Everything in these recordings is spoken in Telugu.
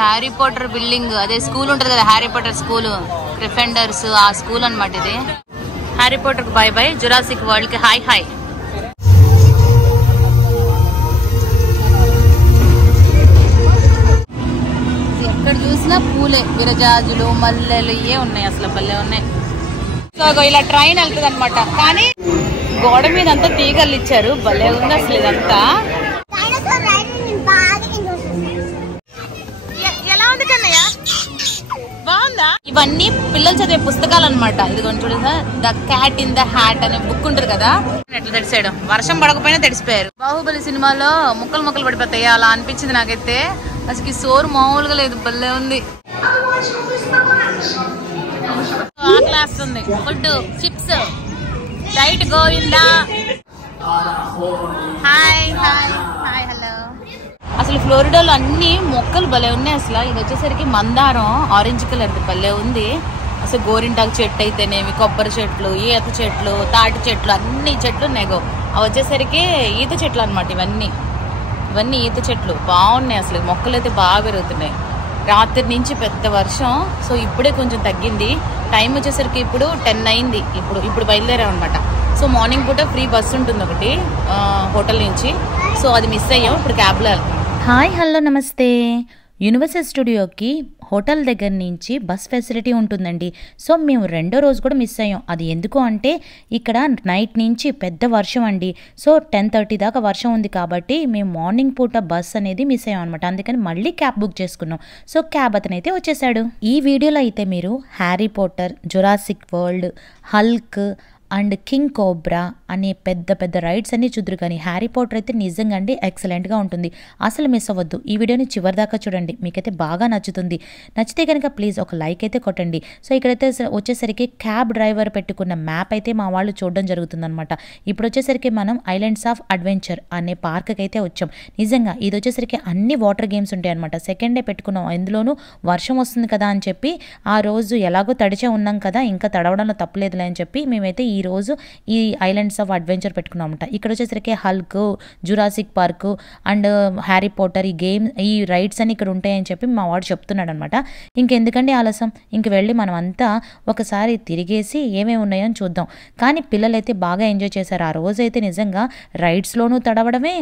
హ్యారీ పాటర్ బిల్డింగ్, అదే స్కూల్ ఉంటది కదా హ్యారీ పాటర్ స్కూల్, గ్రిఫెండర్స్ ఆ స్కూల్ అన్నమాట ఇది. హ్యారీ పాటర్ కి బై బై, జురాసిక్ వరల్డ్ కి హాయ్ హాయ్. ఎక్కడ చూసినా పూలే, విరజాజులు, మల్లెలు ఇవే ఉన్నాయి, అసలు భలే ఉన్నాయి. సో ఇలా ట్రైన్ వెళ్తుంది అనమాట, కానీ గోడ మీద అంతా తీగలు ఇచ్చారు, భలే ఉంది అసలు ఇదంతా. ఎలా ఉంది కన్నయ్య, బాగుందా? ఇవన్నీ పిల్లలు చదివే పుస్తకాలు అనమాట. ఇది కొంచెం చూడదా, the cat in the hat అనే బుక్ ఉంటుంది కదా, ఎట్లా తడిసాడు, వర్షం పడకపోయినా తడిసిపోయారు. బాహుబలి సినిమాలో ముక్కలు ముక్కలు పడిపోతాయి అలా అనిపించింది నాకైతే. అసలు ఈ సోరు మామూలుగా లేదు, భలే ఉంది. క్లాస్ ఉంది, food, chips, diet Govinda. Hi hi hi hello. అసలు ఫ్లోరిడాలో అన్ని మొక్కలు భలే ఉన్నాయి అసలు. ఇది వచ్చేసరికి మందారం, ఆరెంజ్ కలర్ భలే ఉంది అసలు. గోరింటాకు చెట్టు అయితేనేమి, కొబ్బరి చెట్లు, ఈత చెట్లు, తాటి చెట్లు, అన్ని చెట్లు ఉన్నాయి. అవి వచ్చేసరికి ఈత చెట్లు అనమాట. ఇవన్నీ ఈత చెట్లు బాగున్నాయి అసలు. మొక్కలు అయితే బాగా పెరుగుతున్నాయి. రాత్రి నుంచి పెద్ద వర్షం, సో ఇప్పుడే కొంచెం తగ్గింది. టైం వచ్చేసరికి ఇప్పుడు 10 అయింది. ఇప్పుడు బయలుదేరాం అనమాట. సో మార్నింగ్ పూట ఫ్రీ బస్సు ఉంటుంది ఒకటి హోటల్ నుంచి, సో అది మిస్ అయ్యాం. ఇప్పుడు క్యాబ్లో వెళ్తాం. హాయ్ హలో నమస్తే. యూనివర్సల్ స్టూడియోకి హోటల్ దగ్గర నుంచి బస్ ఫెసిలిటీ ఉంటుందండి. సో మేము రెండో రోజు కూడా మిస్ అయ్యాం. అది ఎందుకు అంటే ఇక్కడ నైట్ నుంచి పెద్ద వర్షం అండి. సో 10:30 దాకా వర్షం ఉంది కాబట్టి మేము మార్నింగ్ పూట బస్ అనేది మిస్ అయ్యాం అనమాట. అందుకని మళ్ళీ క్యాబ్ బుక్ చేసుకున్నాం. సో క్యాబ్ అతనైతే వచ్చేసాడు. ఈ వీడియోలో అయితే మీరు Harry Potter, Jurassic world, Hulk and king cobra అనే పెద్ద పెద్ద రైడ్స్ అన్ని చూద్దరు. కానీ హ్యారీ పాటర్ అయితే నిజంగా అండి ఎక్సలెంట్గా ఉంటుంది, అసలు మిస్ అవ్వద్దు. ఈ వీడియోని చివరిదాకా చూడండి, మీకైతే బాగా నచ్చుతుంది. నచ్చితే కనుక ప్లీజ్ ఒక లైక్ అయితే కొట్టండి. సో ఇక్కడైతే వచ్చేసరికి క్యాబ్ డ్రైవర్ పెట్టుకున్న మ్యాప్ అయితే మా వాళ్ళు చూడడం జరుగుతుందనమాట. ఇప్పుడు వచ్చేసరికి మనం ఐలాండ్స్ ఆఫ్ అడ్వెంచర్ అనే పార్క్కి అయితే వచ్చాం. నిజంగా ఇది వచ్చేసరికి అన్ని వాటర్ గేమ్స్ ఉంటాయి అనమాట. సెకండ్ డే పెట్టుకున్నాం, ఇందులోనూ వర్షం వస్తుంది కదా అని చెప్పి ఆ రోజు ఎలాగో తడిచే ఉన్నాం కదా, ఇంకా తడవడంలో తప్పలేదులే అని చెప్పి మేమైతే ఈ రోజు ఈ ఐలాండ్స్ ఆఫ్ అడ్వెంచర్ పెట్టుకున్నామంట. ఇక్కడ వచ్చేసరికి Hulk, Jurassic park and Harry Potter ఈ రైడ్స్ అని ఇక్కడ ఉంటాయని చెప్పి మా వాడు చెప్తున్నాడు అనమాట. ఇంకెందుకండి ఆలస్యం, ఇంక వెళ్ళి మనం అంతా ఒకసారి తిరిగేసి ఏమేమి ఉన్నాయో అని చూద్దాం. కానీ పిల్లలైతే బాగా ఎంజాయ్ చేశారు. ఆ రోజు అయితే నిజంగా రైడ్స్లోనూ తడవడమే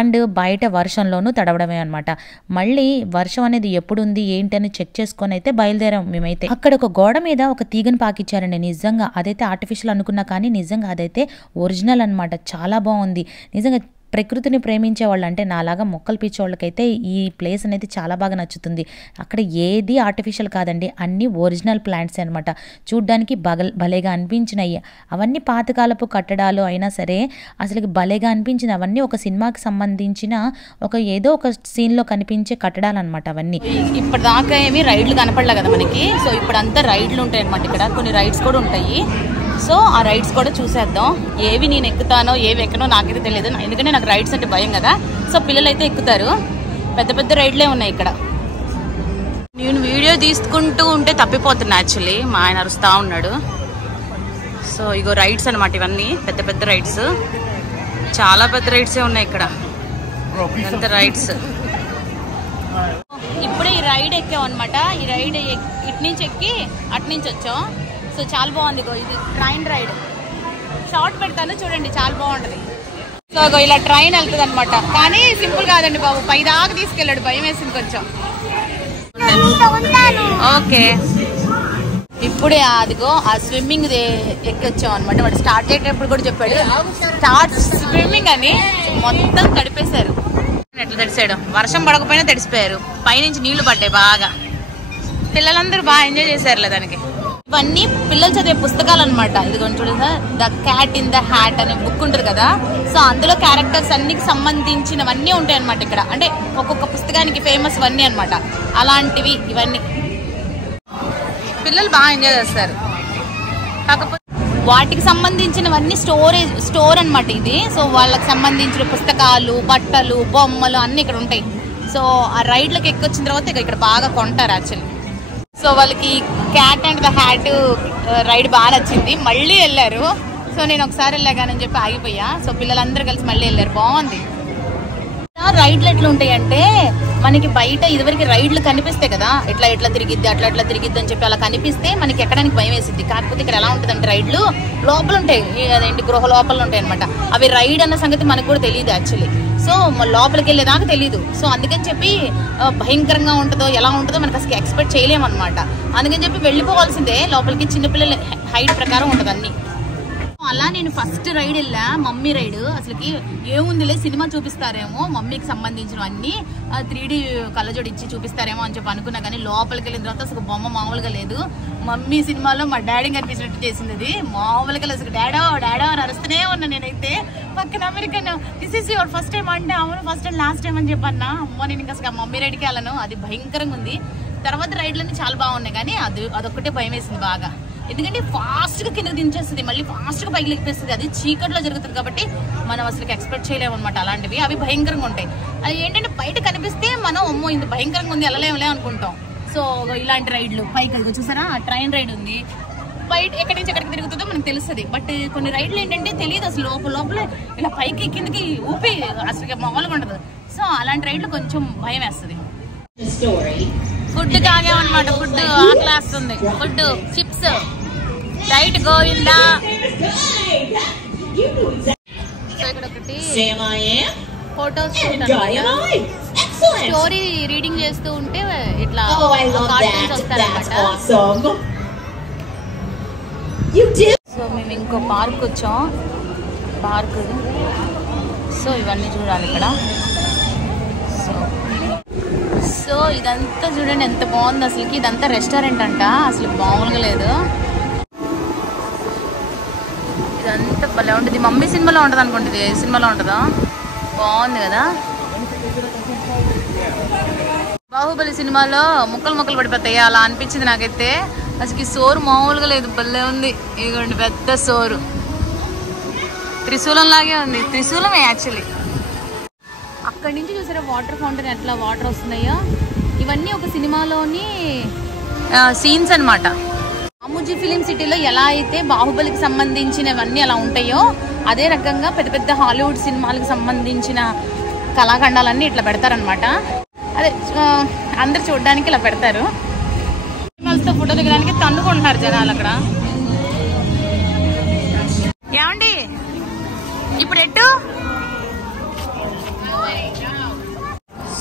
అండ్ బయట వర్షంలోనూ తడవడమే అనమాట. మళ్ళీ వర్షం అనేది ఎప్పుడు ఉంది ఏంటని చెక్ చేసుకొని అయితే బయలుదేరాం మేమైతే. అక్కడ ఒక గోడ మీద ఒక తీగను పాకిచ్చారండి. నిజంగా అదైతే ఆర్టిఫిషియల్ అనుకున్నా కానీ నిజంగా అదైతే ఒరిజినల్ అనమాట. చాలా బాగుంది నిజంగా. ప్రకృతిని ప్రేమించే వాళ్ళు అంటే నాలాగా మొక్కలు పీచే వాళ్ళకైతే ఈ ప్లేస్ అనేది చాలా బాగా నచ్చుతుంది. అక్కడ ఏది ఆర్టిఫిషియల్ కాదండి, అన్నీ ఒరిజినల్ ప్లాంట్స్ అనమాట. చూడ్డానికి భలేగా అనిపించినాయి. అవన్నీ పాతకాలపు కట్టడాలు అయినా సరే అసలు భలేగా అనిపించింది. అవన్నీ ఒక సినిమాకి సంబంధించిన ఏదో ఒక సీన్లో కనిపించే కట్టడాలు అనమాట అవన్నీ. ఇప్పటిదాకా ఏమి రైడ్లు కనపడలే కదా మనకి, సో ఇప్పుడు అంతా రైడ్లు ఉంటాయి అనమాట. ఇక్కడ కొన్ని రైడ్స్ కూడా ఉంటాయి. సో ఆ రైడ్స్ కూడా చూసేద్దాం. ఏవి నేను ఎక్కుతానో ఏవి ఎక్కనో నాకైతే తెలియదు, ఎందుకంటే నాకు రైడ్స్ అంటే భయం కదా. సో పిల్లలు అయితే ఎక్కుతారు. పెద్ద పెద్ద రైడ్లే ఉన్నాయి ఇక్కడ. నేను వీడియో తీసుకుంటూ ఉంటే తప్పిపోతున్నా యాక్చువల్లీ, మా ఆయన అరుస్తూ ఉన్నాడు. సో ఇగో రైడ్స్ అనమాట, ఇవన్నీ పెద్ద పెద్ద రైడ్స్, చాలా పెద్ద రైడ్సే ఉన్నాయి ఇక్కడ. ఎంత రైడ్స్. ఇప్పుడే ఈ రైడ్ ఎక్కాం అనమాట. ఈ రైడ్ ఇటు నుంచి ఎక్కి అటు నుంచి వచ్చాం. సో చాలా బాగుంది. ఇది ట్రైన్ రైడ్, షార్ట్ పెడతాను చూడండి, చాలా బాగుంటది. సో ఇలా ట్రైన్ వెళ్తుంది అనమాట, కానీ సింపుల్ కాదండి బాబు, పైదాకా తీసుకెళ్ళాడు, భయం వేసింది కొంచెం. ఓకే ఇప్పుడే అదిగో ఆ స్విమ్మింగ్ ఎక్కొచ్చాం అనమాట. వాడు స్టార్ట్ అయ్యేటప్పుడు కూడా చెప్పాడు స్టార్ట్ స్విమ్మింగ్ అని. మొత్తం తడిపేశారు. ఎట్లా తడిసాడు, వర్షం పడకపోయినా తడిసిపోయారు. పైనుంచి నీళ్లు పడ్డాయి బాగా. పిల్లలందరూ బాగా ఎంజాయ్ చేశారులే దానికి. ఇవన్నీ పిల్లలు చదివే పుస్తకాలు అనమాట. ఇది కొంచెం చూడదా, the cat in the hat అనే బుక్ ఉంటుంది కదా, సో అందులో క్యారెక్టర్స్ అన్నికి సంబంధించినవన్నీ ఉంటాయి అనమాట ఇక్కడ. అంటే ఒక్కొక్క పుస్తకానికి ఫేమస్ అన్నీ అనమాట. అలాంటివి ఇవన్నీ పిల్లలు బాగా ఎంజాయ్ చేస్తారు. కాకపోతే వాటికి సంబంధించినవన్నీ స్టోర్ అనమాట ఇది. సో వాళ్ళకి సంబంధించిన పుస్తకాలు, బట్టలు, బొమ్మలు అన్నీ ఇక్కడ ఉంటాయి. సో ఆ రైడ్లకు ఎక్కొచ్చిన తర్వాత ఇక్కడ బాగా కొంటారు యాక్చువల్లీ. సో వాళ్ళకి cat and the hat ride బాగా నచ్చింది, మళ్ళీ వెళ్ళారు. సో నేను ఒకసారి వెళ్ళాగానని చెప్పి ఆగిపోయా. సో పిల్లలందరూ కలిసి మళ్ళీ వెళ్ళారు, బాగుంది. రైడ్లు ఎట్లా ఉంటాయి అంటే మనకి బయట ఇదివరకు రైడ్లు కనిపిస్తాయి కదా, ఎట్లా తిరిగిద్ది అట్లా తిరిగిద్ది అని చెప్పి అలా కనిపిస్తే మనకి ఎక్కడానికి భయం వేసిద్ది. కాకపోతే ఇక్కడ ఎలా ఉంటుంది అంటే రైడ్లు లోపల ఉంటాయి, అదేంటి గృహ లోపల ఉంటాయి అనమాట. అవి రైడ్ అన్న సంగతి మనకు కూడా తెలియదు యాక్చువల్లీ. సో లోపలికి వెళ్ళేదాకా తెలియదు. సో అందుకని చెప్పి భయంకరంగా ఉంటుందో ఎలా ఉంటుందో మనకు అసలు ఎక్స్పెక్ట్ చేయలేమన్నమాట. అందుకని చెప్పి వెళ్ళిపోవాల్సిందే లోపలికి. చిన్నపిల్లల హైట్ ప్రకారం ఉంటుంది అన్ని. అలా నేను ఫస్ట్ రైడ్ వెళ్ళా, మమ్మీ రైడ్. అసలుకి ఏముందిలే సినిమా చూపిస్తారేమో మమ్మీకి సంబంధించిన అన్ని 3D కళ్ళజోడు ఇచ్చి చూపిస్తారేమో అని చెప్పి అనుకున్నా. కానీ లోపలికి వెళ్ళిన తర్వాత అసలు బొమ్మ మామూలుగా లేదు. మమ్మీ సినిమాలో మా డాడీ కనిపించినట్టు చేసింది అది. మామూలుగా అసలు డాడో డాడో అని అరుస్తూనే ఉన్నా నేనైతే. పక్కన American this is your first time అంటే అవును ఫస్ట్ అండ్ లాస్ట్ టైం అని చెప్పన్నా. అమ్మో నేను ఇంకా అసలు మమ్మీ రైడ్కి వెళ్ళను, అది భయంకరంగా ఉంది. తర్వాత రైడ్లన్నీ చాలా బాగున్నాయి కానీ అదొక్కటే భయం వేసింది బాగా. ఎందుకంటే ఫాస్ట్గా కింద దించేస్తుంది, మళ్ళీ ఫాస్ట్గా పైకి లెక్కిస్తుంది. అది చీకట్లో జరుగుతుంది కాబట్టి మనం అసలు ఎక్స్పెక్ట్ చేయలేము అనమాట అలాంటివి. అవి భయంకరంగా ఉంటాయి. అది ఏంటంటే బయట కనిపిస్తే మనం అమ్మో ఇంత భయంకరంగా ఉంది వెళ్ళలేములే అనుకుంటాం. సో ఇలాంటి రైడ్లు పైకి చూసారా, ట్రైన్ రైడ్ ఉంది. బయట ఎక్కడి నుంచి ఎక్కడికి తిరుగుతుందో మనకు తెలుస్తుంది. బట్ కొన్ని రైడ్లు ఏంటంటే తెలియదు అసలు, లోపల ఇలా పైకి కిందకి ఊపి అసలు మామూలుగా ఉండదు. సో అలాంటి రైడ్లు కొంచెం భయం వేస్తుంది. ఫుడ్ తాగామన్నమాట, ఫుడ్ ఆకలేస్తుంది. Food chips right Govinda. So ఇక్కడ ఒకటి ఫోటోస్ స్టోరీ రీడింగ్ చేస్తూ ఉంటే ఇట్లా కార్టూన్స్ వస్తారన్నమాట. సో మేము ఇంకో పార్క్ వచ్చాం, పార్క్. సో ఇవన్నీ చూడాలి ఇక్కడ. సో ఇదంతా చూడండి ఎంత బాగుంది అసలుకి. ఇదంతా రెస్టారెంట్ అంట, అసలు మామూలుగా లేదు. ఇదంతా భలే ఉంటుంది. మమ్మీ సినిమాలో ఉంటుంది అనుకుంటుంది, ఏ సినిమాలో ఉంటుందో. బాగుంది కదా. బాహుబలి సినిమాలో ముక్కలు పడిపోతాయి అలా అనిపించింది నాకైతే. అసలు ఈ సోరు మామూలుగా లేదు, భలే ఉంది. ఇదిగోండి పెద్ద సోరు, త్రిశూలం లాగే ఉంది. త్రిశూలమే యాక్చువల్లీ. అక్కడి నుంచి చూసారా వాటర్ ఫౌంటైన్ ఎట్లా వాటర్ వస్తున్నాయో. ఇవన్నీ ఒక సినిమాలోని సీన్స్ అనమాట. రామోజీ ఫిలిం సిటీలో ఎలా అయితే బాహుబలికి సంబంధించినవన్నీ అలా ఉంటాయో అదే రకంగా పెద్ద పెద్ద హాలీవుడ్ సినిమాలకు సంబంధించిన కళాఖండాలన్నీ ఇట్లా పెడతారనమాట. అదే అందరు చూడడానికి ఇలా పెడతారు. సినిమాలతో ఫోటో దిగడానికి తన్నుకుంటున్నారు జనాలు అక్కడ. ఏమండి ఇప్పుడు ఎట్టు?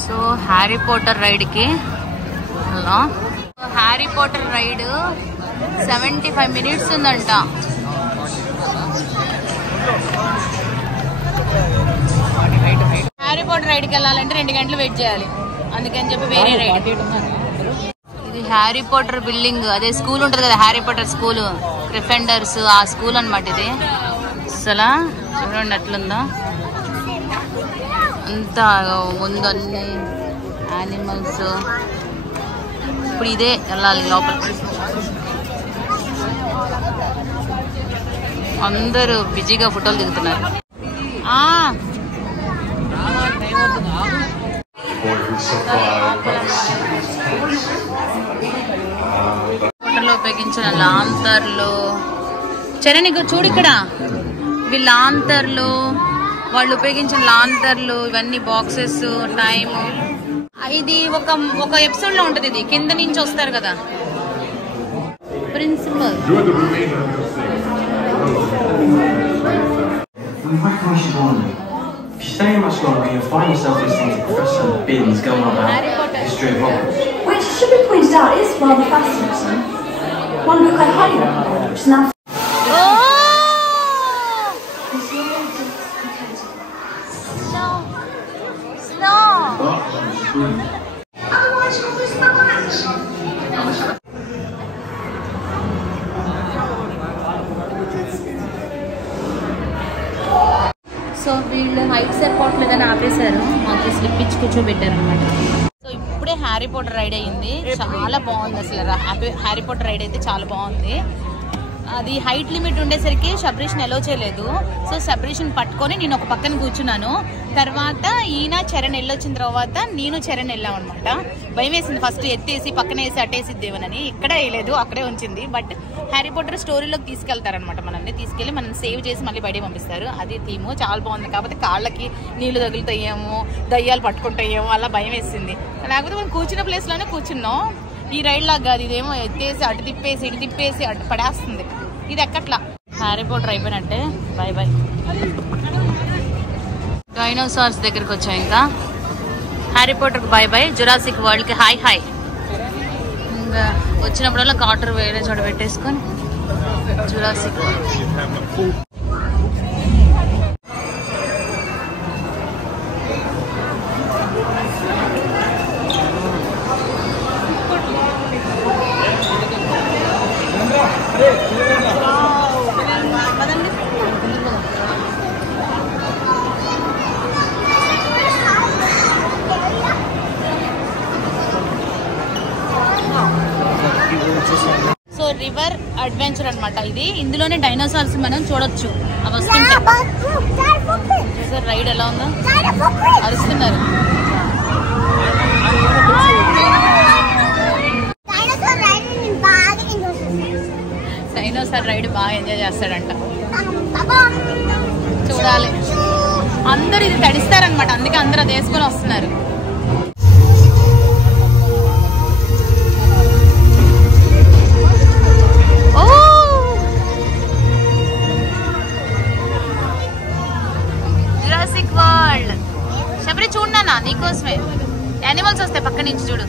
సో హ్యారీ పోటర్ రైడ్కి hello, Harry Potter ride 75 minutes ఉందంట. హ్యారీ పోటర్ రైడ్కి వెళ్ళాలంటే 2 గంటలు వెయిట్ చేయాలి. అందుకని చెప్పి వేరే రైడ్. ఇది హ్యారీ పోటర్ బిల్డింగ్, అదే స్కూల్ ఉంటుంది కదా హ్యారీ పోటర్ స్కూల్, గ్రిఫెండర్స్ ఆ స్కూల్ అనమాట ఇది. అసలు చూడండి ఎట్లుందో అంతా ముందు అన్ని యానిమల్స్. ఇప్పుడు ఇదే వెళ్ళాలి లోపల. అందరూ బిజీగా ఫోటోలు దిగుతున్నారు. ఫోటోలో ఉపయోగించిన లాంతర్లు. చరణ్ నీకు చూడు ఇక్కడ, ఇవి లాంతర్లు, వాళ్ళు ఉపయోగించిన లాంతర్లు, ఇవన్నీ బాక్సెస్. టైమ్ ఇది ఒక ఎపిసోడ్ లో ఉంటది. ఇది కింద నుంచి వస్తారు కదా principal. Which should be pointed out is rather fascinating. One book I highly recommend, which is now. So వీళ్ళు హైట్ సరిపోవట్లేదని ఆపేశారు, మాకు స్లిప్ ఇచ్చి కూర్చోబెట్టారు అనమాట. సో ఇప్పుడే హ్యారీ పోటర్ రైడ్ అయ్యింది, చాలా బాగుంది అసలు. హ్యారీ పోటర్ రైడ్ అయితే చాలా బాగుంది. అది హైట్ లిమిట్ ఉండేసరికి శబరీష్ని ఎలో చేయలేదు. సో శబరీష్ని పట్టుకొని నేను ఒక పక్కన కూర్చున్నాను. తర్వాత ఈయన చరణ్ వెళ్ళొచ్చిన తర్వాత నేను చరణ్ వెళ్ళాం అనమాట. భయం వేసింది ఫస్ట్, ఎత్తేసి పక్కన వేసి అట్టేసిద్దేమోనని. ఇక్కడ వేయలేదు, అక్కడే ఉంచింది. బట్ హ్యారీ పాటర్ స్టోరీలోకి తీసుకెళ్తారనమాట, మనల్ని తీసుకెళ్లి మనం సేవ్ చేసి మళ్ళీ బయట పంపిస్తారు. అది థీము, చాలా బాగుంది. కాకపోతే కాళ్ళకి నీళ్లు తగులుతాయేమో, దయ్యాలు పట్టుకుంటాయేమో, అలా భయం వేసింది. లేకపోతే మనం కూర్చున్న ప్లేస్ లోనే కూర్చున్నాం. ఈ రైడ్ లాగా కాదు, ఇదేమో ఎత్తేసి అటు తిప్పేసి ఇటు తిప్పేసి అటు పడేస్తుంది. ఇది ఎక్కట్లా. హ్యారీ పాటర్ అయిపోయినట్టే. Bye bye. డైనోసార్స్ దగ్గరికి వచ్చాం. ఇంకా హ్యారీ పాటర్కి బాయ్ బాయ్, జురాసిక్ వరల్డ్కి హాయ్ హాయ్. ఇంకా వచ్చినప్పుడల్లా కాటర్ వేరే చోట పెట్టేసుకొని Jurassic World. So river adventure అనమాట ఇది. ఇందులోనే డైనోసార్స్ మనం చూడొచ్చు. అవి వస్తుంటాయి. సార్ రైడ్ ఎలా ఉందో, అరుస్తున్నారు. డైనోసార్ రైడ్ బాగా ఎంజాయ్ చేస్తాడంట. చూడాలి. అందరు ఇది తడిస్తారనమాట, అందుకే అందరు అది వేసుకొని వస్తున్నారు. జురాసిక్ వరల్డ్ శబరి చూడనా, నీకోసమే. యానిమల్స్ వస్తాయి పక్క నుంచి, చూడు.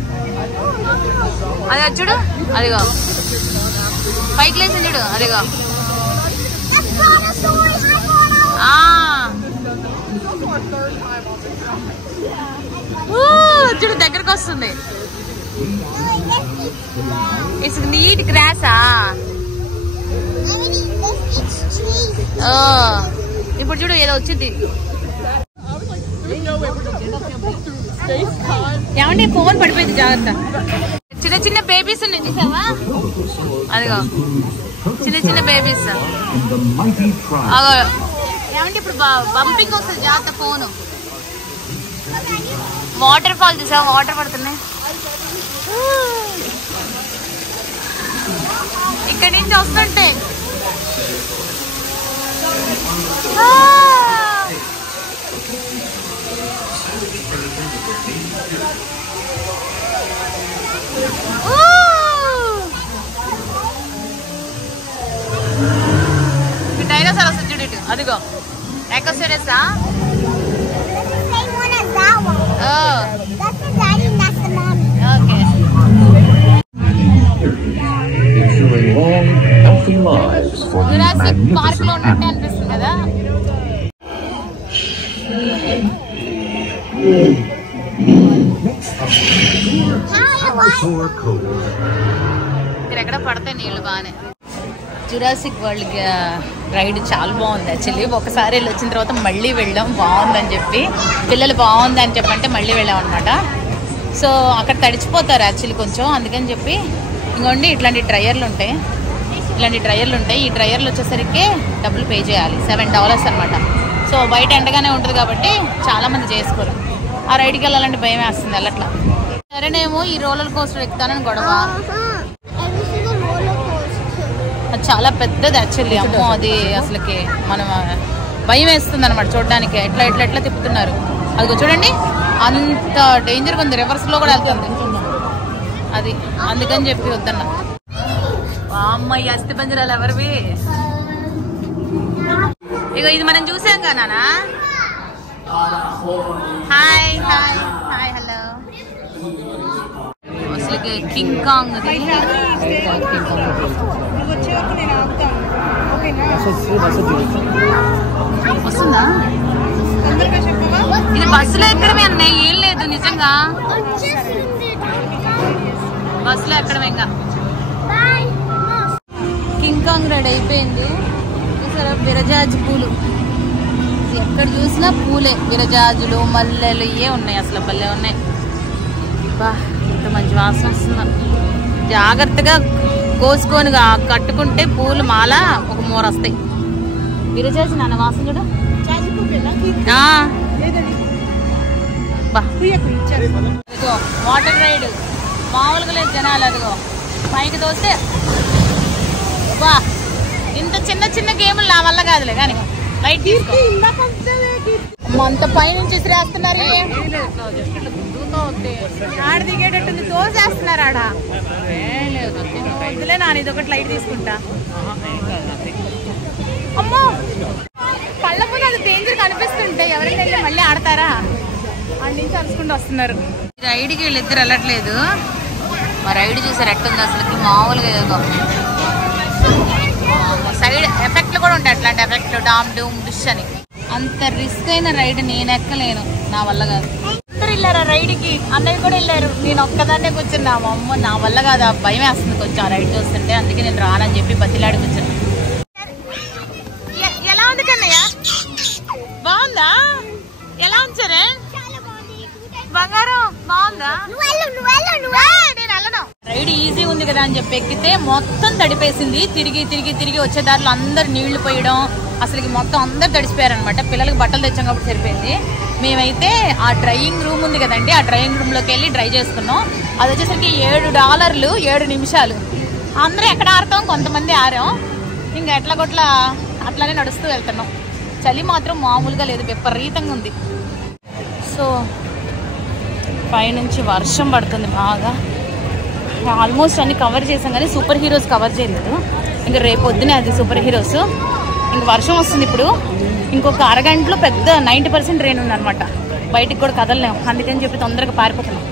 అది చూడు, అదిగో పైకి లేచింది చూడు, అదిగో. చూడు దగ్గరకు వస్తుంది. ఇట్స్ నీట్ గ్రాసా. ఇప్పుడు చూడు ఏదో వచ్చింది. ఏమంటే ఫోన్ పడిపోయింది, జాగ్రత్త. చిన్న చిన్న బేబీస్ ఉన్నాయి చూసావా, అదిగో చిన్న చిన్న బేబీస్. ఏమంటే ఇప్పుడు బంపింగ్ వస్తుంది, జాగ్రత్త ఫోను. వాటర్ ఫాల్ చూసావా, వాటర్ పడుతున్నాయి. ఇక్కడి నుంచి వస్తుంటే డైనోసార్ వస్తుంది చూడు ఇటు, అదిగో ఎకోసెరసా. జురాసిక్ పార్క్ లో ఉన్నట్టే అనిపిస్తుంది కదా. ఇక్కడ ఎక్కడ పడతాయి నీళ్ళు బాగానే. జురాసిక్ వరల్డ్ రైడ్ చాలా బాగుంది యాక్చువల్లీ. ఒకసారి వెళ్ళి వచ్చిన తర్వాత మళ్ళీ వెళ్ళాం, బాగుందని చెప్పి. పిల్లలు బాగుంది అని చెప్పంటే మళ్ళీ వెళ్ళాం అనమాట. సో అక్కడ తడిచిపోతారు యాక్చువల్లీ కొంచెం, అందుకని చెప్పి ఇంకోండి ఇట్లాంటి డ్రైయర్లు ఉంటాయి. ఈ డ్రైయర్లు వచ్చేసరికి డబ్బులు పే చేయాలి, $7 అనమాట. సో బయట ఎండగానే ఉంటుంది కాబట్టి చాలా మంది చేసుకోరు. ఆ రైడ్కి వెళ్ళాలంటే భయం వేస్తుంది, వెళ్ళట్లా. సరేనేమో ఈ రోలర్ కోస్టర్ ఎక్కుతానని గొడవ. అది చాలా పెద్దది యాక్చువల్లీ. అమ్మో, అది అసలుకి మనం భయం వేస్తుంది అనమాట చూడడానికి. ఎట్లా ఎట్లా ఎట్లా తిప్పుతున్నారు, అదిగో చూడండి. అంత డేంజర్గా ఉంది, రివర్స్లో కూడా వెళ్తుంది అది. అందుకని చెప్పి వద్దన్నా. అమ్మాయి అస్థి పంజరాలు ఎవరివి? ఇగో ఇది మనం చూసాం కదా నాన్న. Hi hi hi hello. అసలుకి కింగ్ కాంగ్ వస్తుందా? ఇది బస్సులో ఎక్కడమే అన్నయ్య, ఏం లేదు నిజంగా. బస్సులో ఎక్కడమే. ఇంకా కింగ్ కాంగ్ రైడ్ అయిపోయింది. చూసారా విరజాజి పూలు, ఎక్కడ చూసినా పూలే. విరజాజులు, మల్లెలు ఇవే ఉన్నాయి. అసలు భలే ఉన్నాయి. బా, ఇంత మంచి వాసన వస్తుందా. జాగ్రత్తగా కోసుకోనుగా కట్టుకుంటే పూలు మాల ఒక మూర వస్తాయి. విరజాజి నాన్న వాసన చూడు. వాటర్ రైడ్ మామూలుగా లేదు జనాలు. అదిగో పైకి తోస్తే వా, ఇంత చిన్న చిన్న గేములు నా వల్ల కాదులే కానీ లైట్ తీసుకో. అంత పైనుంచి విసిరేస్తున్నారు. ఆడ దిగేటట్టుంది, తోసేస్తున్నారు ఆడ. వద్దులే నాన్న, ఇది ఒకటి లైట్ తీసుకుంటా. అమ్మో పళ్ళ ముందు అది డేంజర్ కనిపిస్తుంటే ఎవరైనా వెళ్ళి మళ్ళీ ఆడతారా? ఆడ నుంచి అరుచుకుంటూ వస్తున్నారు. రైడ్కి వీళ్ళిద్దరు వెళ్ళట్లేదు. మా రైడ్ చూసారు ఎట్టుంది అసలుకి, మామూలుగా ఏదో సైడ్ ఎఫెక్ట్లు కూడా ఉంటాయి. అట్లాంటి ఎఫెక్ట్లు డామ్ డూమ్ డిష్ అని. అంత రిస్క్ అయిన రైడ్ నేను ఎక్కలేను, నా వల్ల కాదు. అందరు వెళ్ళారు ఆ రైడ్కి, అన్నయ్య కూడా వెళ్ళారు. నేను ఒక్కదాన్నే కూర్చున్నా. మా అమ్మ నా వల్ల కాదు, ఆ భయం వేస్తుంది కొంచెం ఆ రైడ్ చూస్తుంటే. అందుకే నేను రానని చెప్పి బతిలాడి కూర్చున్నా. ఎలా ఉంది కన్నయ్య? బాగుందా? ఎలా ఉంచారే బంగారం? బాగుందా? నేను వెళ్ళను. రైడ్ ఈజీ ఉంది కదా అని చెప్పి ఎక్కితే మొత్తం తడిపేసింది. తిరిగి తిరిగి తిరిగి వచ్చే దారిలో అందరు నీళ్లు పోయడం, అసలుకి మొత్తం అందరు తడిసిపోయారు అనమాట. పిల్లలకి బట్టలు తెచ్చాం కాబట్టి సరిపోయింది. మేమైతే ఆ డ్రైయింగ్ రూమ్ ఉంది కదండి, ఆ డ్రైయింగ్ రూమ్ లోకి వెళ్ళి డ్రై చేసుకున్నాం. అది వచ్చేసరికి $7 7 నిమిషాలు. అందరూ ఎక్కడ ఆడతాం, కొంతమంది ఆరాం. ఇంకా ఎట్లా కొట్లా అట్లానే నడుస్తూ వెళ్తున్నాం. చలి మాత్రం మామూలుగా లేదు, విపరీతంగా ఉంది. సో పైనుంచి వర్షం పడుతుంది బాగా. ఆల్మోస్ట్ అన్ని కవర్ చేసాం కానీ సూపర్ హీరోస్ కవర్ చేయలేదు. ఇంకా రేపు పొద్దునే అది సూపర్ హీరోస్. ఇంక వర్షం వస్తుంది ఇప్పుడు. ఇంకొక అరగంటలో పెద్ద 90% రెయిన్ ఉంది అనమాట. బయటికి కూడా కదలలేము. అందుకని చెప్పి తొందరగా పారిపోతున్నాం.